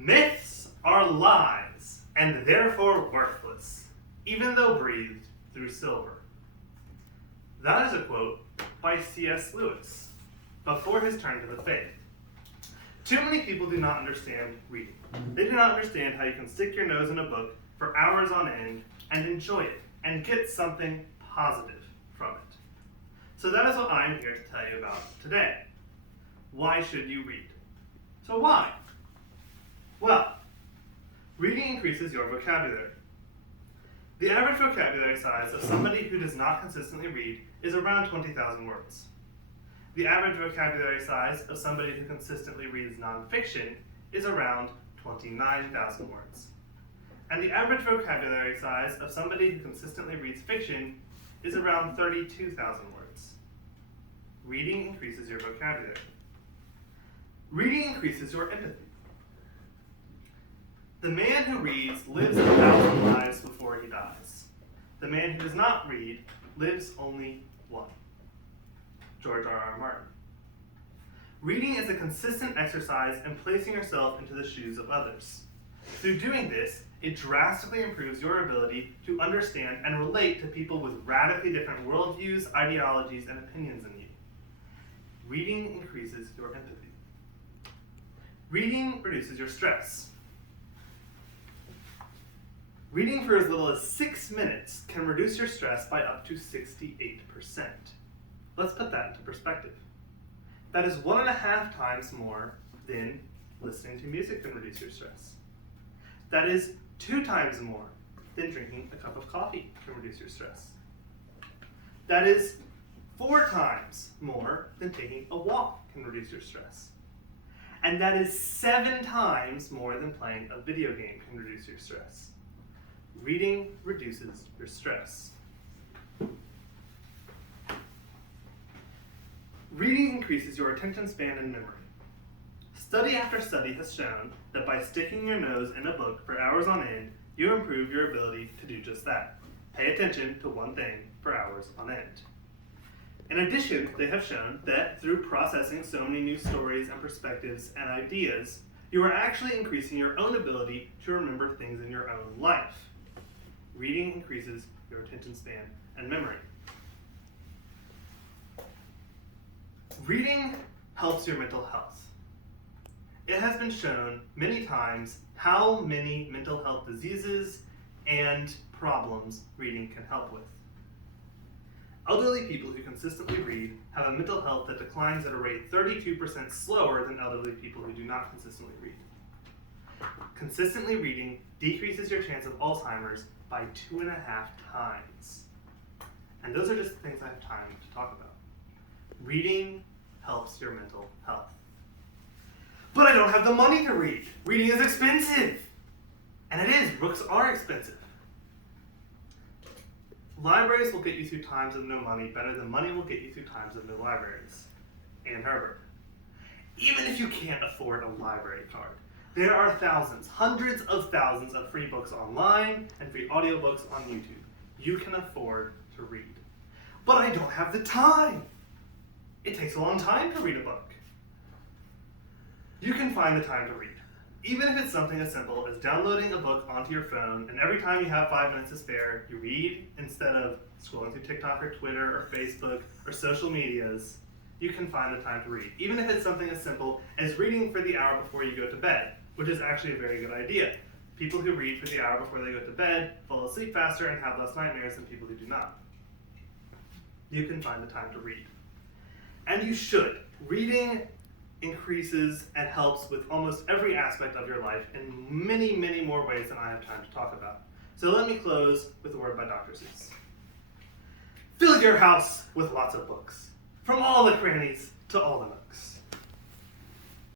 Myths are lies, and therefore worthless, even though breathed through silver. That is a quote by C.S. Lewis, before his turn to the faith. Too many people do not understand reading. They do not understand how you can stick your nose in a book for hours on end and enjoy it, and get something positive from it. So that is what I'm here to tell you about today. Why should you read? So why? Well, reading increases your vocabulary. The average vocabulary size of somebody who does not consistently read is around 20,000 words. The average vocabulary size of somebody who consistently reads nonfiction is around 29,000 words. And the average vocabulary size of somebody who consistently reads fiction is around 32,000 words. Reading increases your vocabulary. Reading increases your empathy. The man who reads lives 1,000 lives before he dies. The man who does not read lives only one. George R.R. Martin. Reading is a consistent exercise in placing yourself into the shoes of others. Through doing this, it drastically improves your ability to understand and relate to people with radically different worldviews, ideologies, and opinions than you. Reading increases your empathy. Reading reduces your stress. Reading for as little as 6 minutes can reduce your stress by up to 68%. Let's put that into perspective. That is 1.5 times more than listening to music can reduce your stress. That is 2 times more than drinking a cup of coffee can reduce your stress. That is 4 times more than taking a walk can reduce your stress. And that is 7 times more than playing a video game can reduce your stress. Reading reduces your stress. Reading increases your attention span and memory. Study after study has shown that by sticking your nose in a book for hours on end, you improve your ability to do just that. Pay attention to one thing for hours on end. In addition, they have shown that through processing so many new stories and perspectives and ideas, you are actually increasing your own ability to remember things in your own life. Reading increases your attention span and memory. Reading helps your mental health. It has been shown many times how many mental health diseases and problems reading can help with. Elderly people who consistently read have a mental health that declines at a rate 32% slower than elderly people who do not consistently read. Consistently reading decreases your chance of Alzheimer's by 2.5 times. And those are just the things I have time to talk about. Reading helps your mental health. But I don't have the money to read. Reading is expensive. And it is. Books are expensive. Libraries will get you through times of no money better than money will get you through times of no libraries. Ann Herbert. Even if you can't afford a library card, there are thousands, hundreds of thousands of free books online and free audiobooks on YouTube. You can afford to read. But I don't have the time. It takes a long time to read a book. You can find the time to read. Even if it's something as simple as downloading a book onto your phone, and every time you have 5 minutes to spare, you read instead of scrolling through TikTok or Twitter or Facebook or social medias, you can find the time to read. Even if it's something as simple as reading for the hour before you go to bed, which is actually a very good idea. People who read for the hour before they go to bed fall asleep faster and have less nightmares than people who do not. You can find the time to read. And you should. Reading increases and helps with almost every aspect of your life in many, many more ways than I have time to talk about. So let me close with a word by Dr. Seuss. Fill your house with lots of books, from all the crannies to all the nooks.